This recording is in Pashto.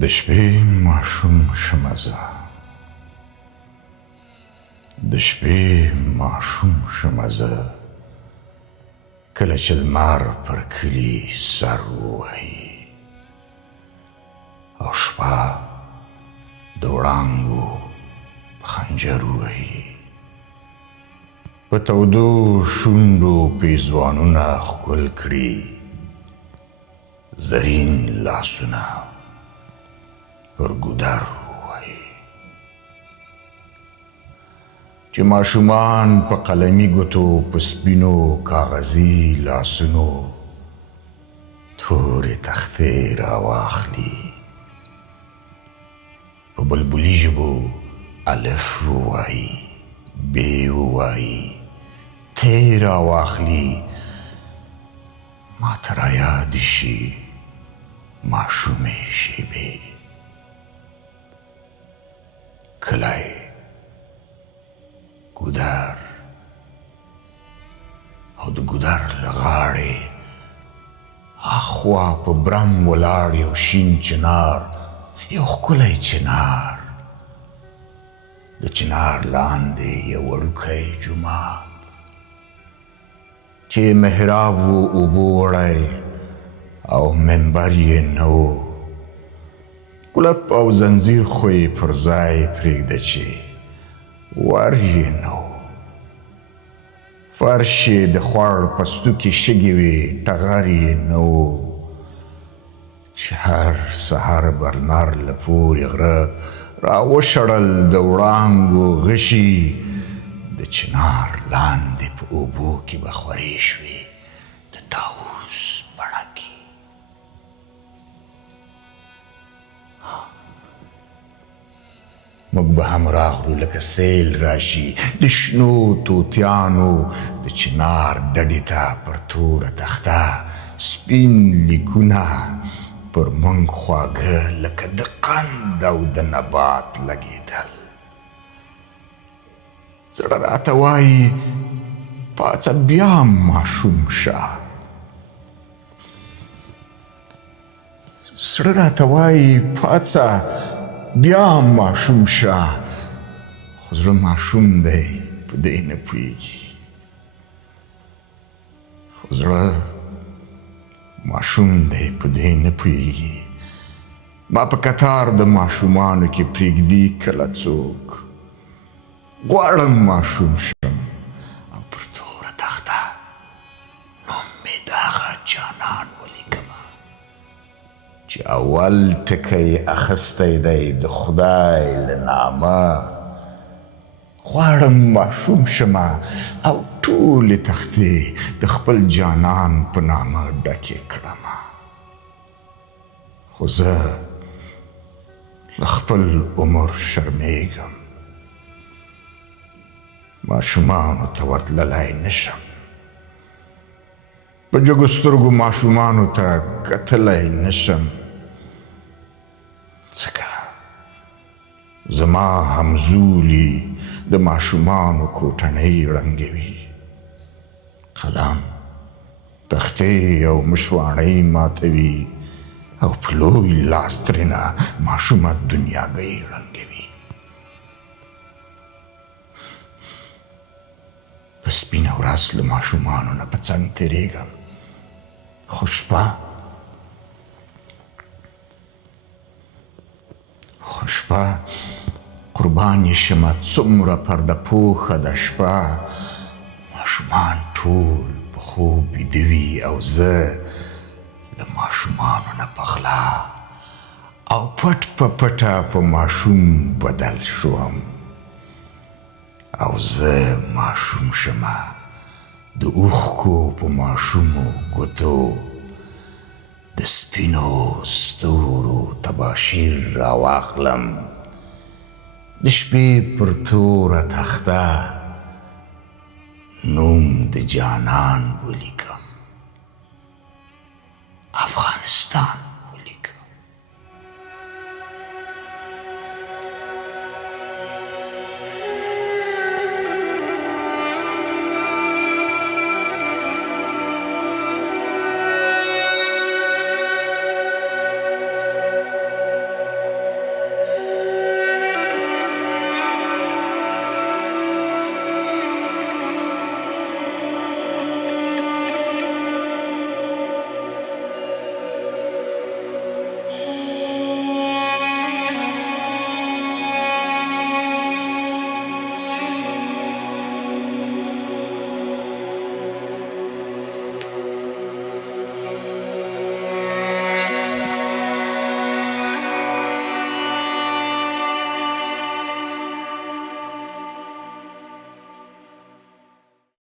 د شپې ماشوم شمه زه د شپې ماشوم شمه زه کله چې لمر پر کلي سر ووهي او شپه د وړانګو په خنجر ووهي په تودو شونډو پیزوانونه ښکل کړي زرین لاسونه پر ګودر ووهي چې ماشومان په قلمي ګوتو په سپینو کاغذي لاسونو تورې تختې راواخلي په بلبلي ژبو الف ووایي ب ووایي ت راواخلي ما ته رایادې شي ماشومې شیبې کلی ګودر او د ګودر له غاړې اخوا په برم ولاړ یو شین چنار یو ښکلی چنار د چنار لاندې یو وړوکی جومات چې محراب و اوبو وړی او منبر یې نه و کلپ او زنځیر خو یې پر ځای پرېږده چې ور یې نه و فرش یې د خوړ په ستوکې شګې وې ټغر یې نه و چې هر سهار به لمر له پورې غره راوشړل د وړانګو غشي د چنار لاندې په اوبو کې به خورې شوې د طاووس بڼکې موږ به هم راغلو لکه سیل راشي د شنو توتیانو د چنار ډډې ته پر توره تخته سپین لیکونه پر موږ خواږه لکه د قند او د نبات لګېدل زړه راته وایي پاڅه بیا ماشوم شه زړه راته وایي پاڅه بیا ماشوم شه خو زړه ماشوم دی په دې نه پوهېږي خو زړه ماشوم دی په دې نه پوهېږي ما په کتار د ماشومانو کې پرېږدي کله څوک غواړم ماشوم شم او پر توره تخته نوم مې د هغه جانان ولیکمه چې اول ټکی اخیستی دی د خدای له نامه غواړم ماشوم شمه او ټولې تختې د خپل جانان په نامه ډکې کړمه خو زه له خپل عمر شرمېږم ماشومانو ته ورتللی نشم په جګو سترګو ماشومانو ته کتلی نشم ځکه زما همزولي د ماشومانو کوټنۍ ړنګوي قلم تختې او مشواڼۍ ماتوي او په لوی لاس ترېنه ماشومه دنیاګۍ ړنګوي په سپینه ورځ له ماشومانو نه په څنګ تېرېږم خو شپه قربان یې شمه څومره پرده پوښه ده شپه ماشومان ټول په خوب ویده وي او زه له ماشومانو نه په غلا او پټ په پټه په ماشوم بدل شوم او زه ماشوم شمه د اوښکو په ماشومو ګوتو د سپینو ستورو تباشیر راواخلم د شپې پر توره تخته نوم د جانان ولیکم افغانستان